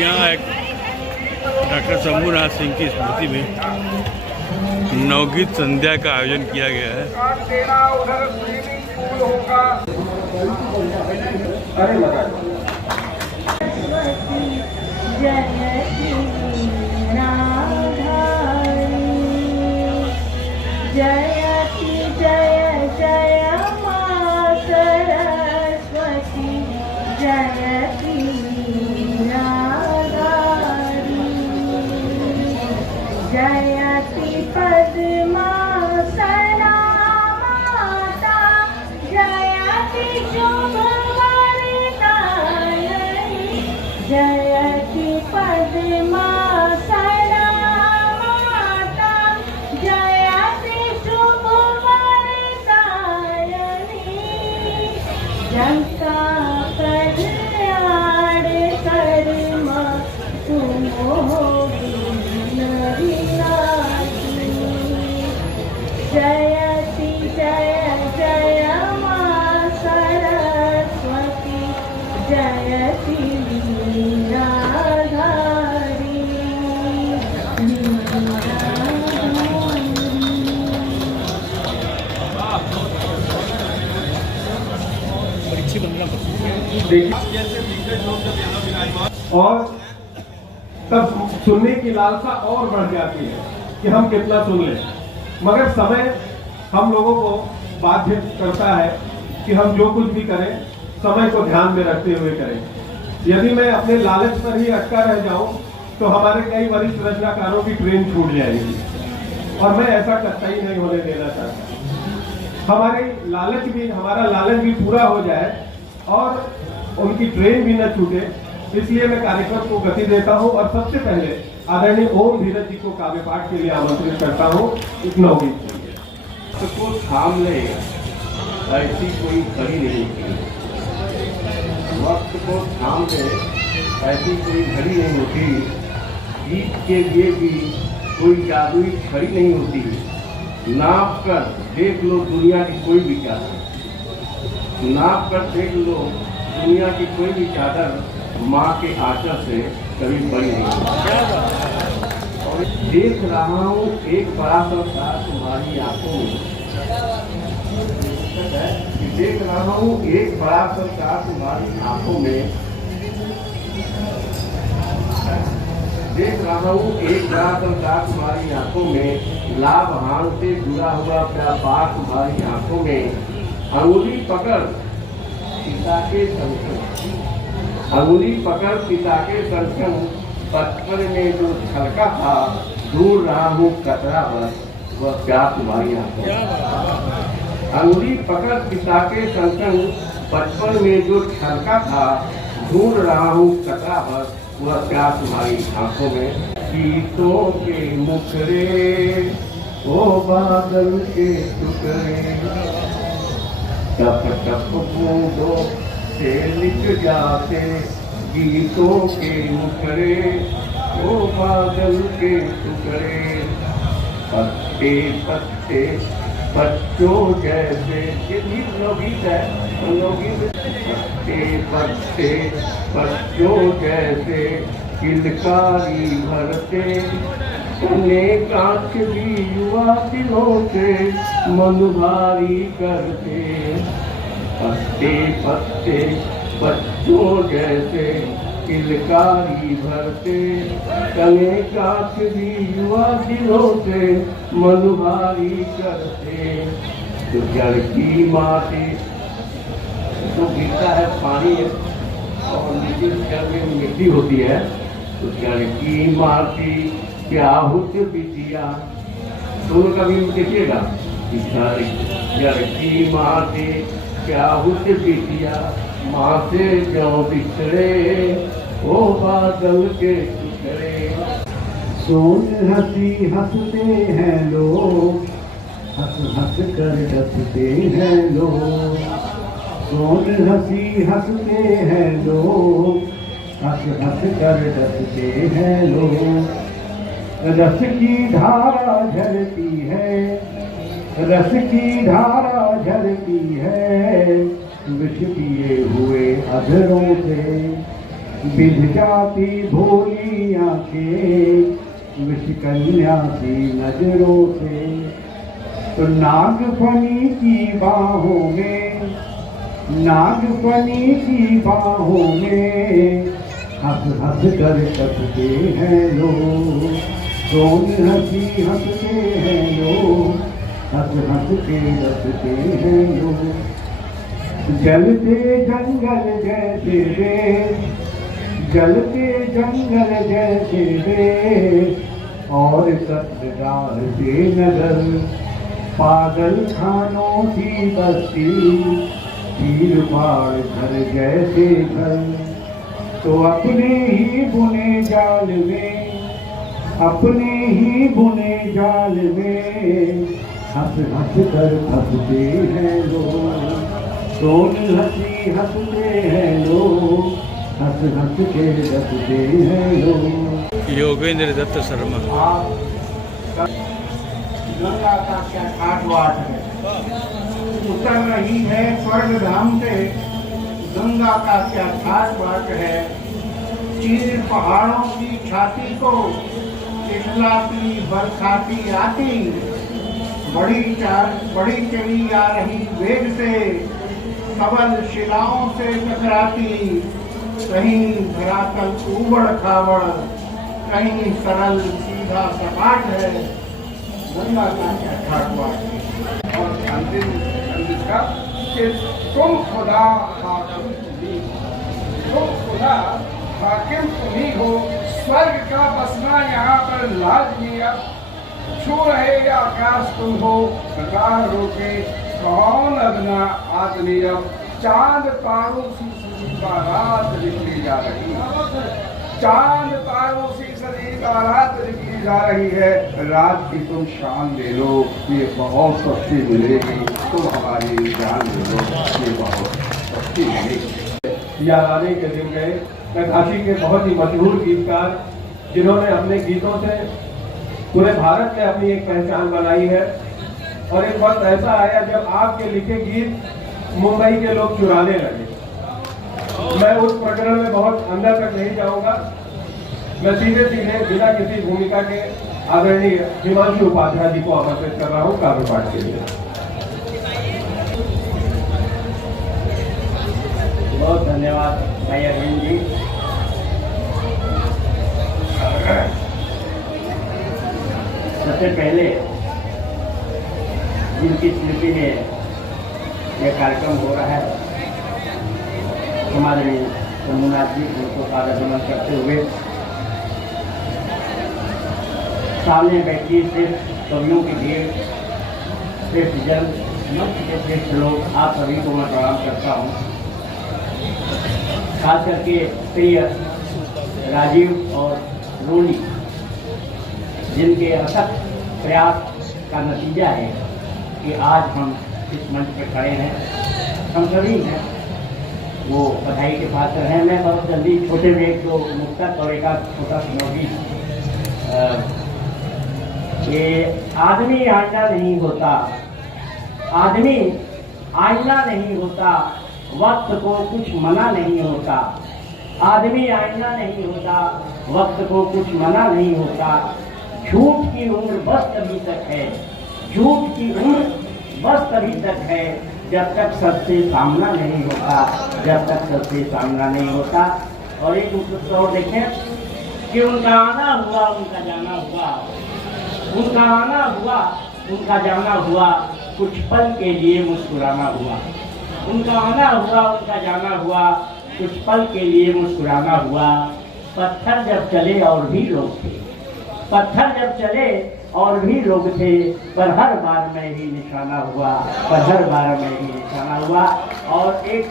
यहाँ एक डॉक्टर शंभूनाथ सिंह की स्मृति में नवगीत संध्या का आयोजन किया गया है। जयति जय जय मां सरस्वती जयति मीराधारी जयति पद्मासना माता जयति शुभवरदायिनी जयति पद्मासना माता जयति जंका कल्याण कर्म तुमोहि जयति जय जय मां सरस्वती जयति मीराधारी और तब सुनने की लालसा और बढ़ जाती है कि हम कितना सुन लें, मगर समय हम लोगों को बाध्य करता है कि हम जो कुछ भी करें समय को ध्यान में रखते हुए करें। यदि मैं अपने लालच पर ही अटका रह जाऊं तो हमारे कई वरिष्ठ रचनाकारों की ट्रेन छूट जाएगी और मैं ऐसा कतई नहीं होने देना चाहता। हमारा लालच भी पूरा हो जाए और उनकी ट्रेन भी न छूटे, इसलिए मैं कार्यक्रम को गति देता हूं और सबसे पहले आदरणीय ओम धीरज जी को काव्य पाठ के लिए आमंत्रित करता हूं। एक नवगीत को थाम ले ऐसी कोई घड़ी नहीं होती, वक्त को थाम ले ऐसी कोई घड़ी नहीं होती, गीत के लिए भी कोई जादुई छड़ी नहीं होती। नाप कर देख लो दुनिया की कोई भी चादर, नाप कर देख लो दुनिया की कोई भी चादर माँ के आंचल से कभी बड़ी नहीं होती। और देख रहा हूँ एक बड़ा संसार तुम्हारी आंखों में, देख रहा हूँ एक बड़ा संसार तुम्हारी आंखों में, देख रहा हूँ एक बड़ा संसार तुम्हारी आंखों में, लाभ हान से जुड़ा हुआ व्यापार तुम्हारी आंखों में। अंगुली पकड़ पिता के संग, अंगुली पकड़ पिता के संग, बचपन में जो छलका था दूर रहा हूँ कतरा बस, वह प्यार तुम्हारी आंखों में। अंगुली पकड़ पिता के संग, बचपन में जो छलका था ढूंढ रहा हूँ कतरा बस, वह प्यार तुम्हारी आंखों में। गीतों के मुखरे ओ बादल के टुकड़े, टप टप बूंदों से लिख जाते, गीतों के मुखड़े ओ बादल के टुकड़े, पत्ते पत्ते बच्चों जैसे, ये गीत लोकगीत है, लोकगीत। पत्ते पत्ते बच्चों जैसे किलकारी भरते, कांच भी युवा दिलों से मन भारी करते। पत्ते पत्ते बच्चों जैसे किलकारी भरते, कांच भी युवा दिलों से मन भारी करते। तो जल की माटी तो गिरता है पानी और नीचे जल में मिट्टी होती है, तो जल की माटी क्या हुत बिटिया, दोनों का भी देखिएगा। जल की माटी क्या हुत बिटिया, माँ से जो बिछड़े ओ बादल के टुकड़े। सोन हंसी हंसते हैं लोग, हंस हंस कर डसते हैं लोग। सोन हंसी हंसते हैं लोग, हंस हंस कर डसते हैं लोग। रस की धारा झरती है, रस की धारा झरती है, विष पिए हुए अधरों से। बिध जाती भोली आंखें विषकन्या की नजरों से, तो नागफनी की बाहों में, नागफनी की बाहों में हंस हंस कर कटते हैं लोग। सोन हंसी हंसते हैं लोग, हंस हंस के रखते हैं लोग। जलते जंगल जैसे वे, जलते जंगल जैसे वे, और कतरार से नगर पागल खानों की बस्ती, भीड़ भाड़ घर जैसे घर। तो अपने ही बुने जाल में, अपने ही बुने जाल में हंस हंस कर फंसते हैं लोग। सोन हंसी हंसते हैं लोग, हंस हंस के रखते हैं लोग। योगेंद्र दत्त शर्मा। गंगा का क्या घाट है, उतर रही है स्वर्ग धाम से। गंगा का क्या घाट है, चीर पहाड़ों की छाती को चिल्लाती बरसाती आती। बड़ी चली आ रही वेग से, सबल शिलाओं से टकराती। कहीं धरातल उबड़ खाबड़, कहीं सरल सीधा सपाट है। गंगा का क्या घाट। और अंतिम इसका कि तुम खुदा हाकिम तुम्ही, तुम खुदा हाकिम तुम्ही हो। स्वर्ग का बसना यहाँ पर लाजमी, अब छू रहे आकाश तुम हो। राह रोके कौन अदना आदमी, अब चांद तारों से सजी बारात निकली जा रही है। चांद तारों से सजी बारात निकली जा रही है। रात की तुम शान ले लो, ये बहुत सस्ती मिलेगी। तुम हमारी जान ले लो, ये बहुत सस्ती मिलेगी। याराने के दिन गए नक्काशी के बहुत ही मशहूर गीतकार, जिन्होंने अपने गीतों से पूरे भारत में अपनी एक पहचान बनाई है। और एक वक्त ऐसा आया जब आपके लिखे गीत मुंबई के लोग चुराने लगे। मैं उस प्रकरण में बहुत अंदर तक नहीं जाऊंगा। मैं सीधे सीधे बिना किसी भूमिका के आदरणीय हिमांशु उपाध्याय जी को आमंत्रित कर रहा हूं काव्य पाठ के लिए। बहुत धन्यवाद भाई अरविंद जी। सबसे पहले जिनकी स्मृति में यह कार्यक्रम हो रहा है, हमारे शंभुनाथ जी, उनको स्वागत नमन करते हुए सामने बैठी सिर्फ कवियों की भीड़, श्रेष्ठ जन, मंच के श्रेष्ठ लोग, आप सभी को मैं प्रणाम करता हूँ। खास करके प्रिय राजीव और रोनी, जिनके अथक प्रयास का नतीजा है कि आज हम इस मंच पर खड़े हैं। हम सभी हैं वो बधाई के पात्र हैं। मैं बहुत जल्दी छोटे में एक दो मुक्तक और एक छोटा सुनोगी। ये आदमी आईना नहीं होता, आदमी आईना नहीं होता, वक्त को कुछ मना नहीं होता। आदमी आईना नहीं होता, वक्त को कुछ मना नहीं होता। झूठ की उम्र बस तभी तक है, झूठ की उम्र बस तभी तक है, जब तक सबसे सामना नहीं होता, जब तक सबसे सामना नहीं होता। और एक मुक्त और देखें कि उनका आना हुआ, उनका जाना हुआ, उनका आना हुआ, उनका जाना हुआ, कुछ पल के लिए मुस्कुराना हुआ। उनका आना हुआ, उनका जाना हुआ, कुछ पल के लिए मुस्कुराना हुआ। पत्थर जब चले और भी लोग थे, पत्थर जब चले और भी लोग थे, पर हर बार में ही निशाना हुआ, पर हर बार में ही निशाना हुआ। और एक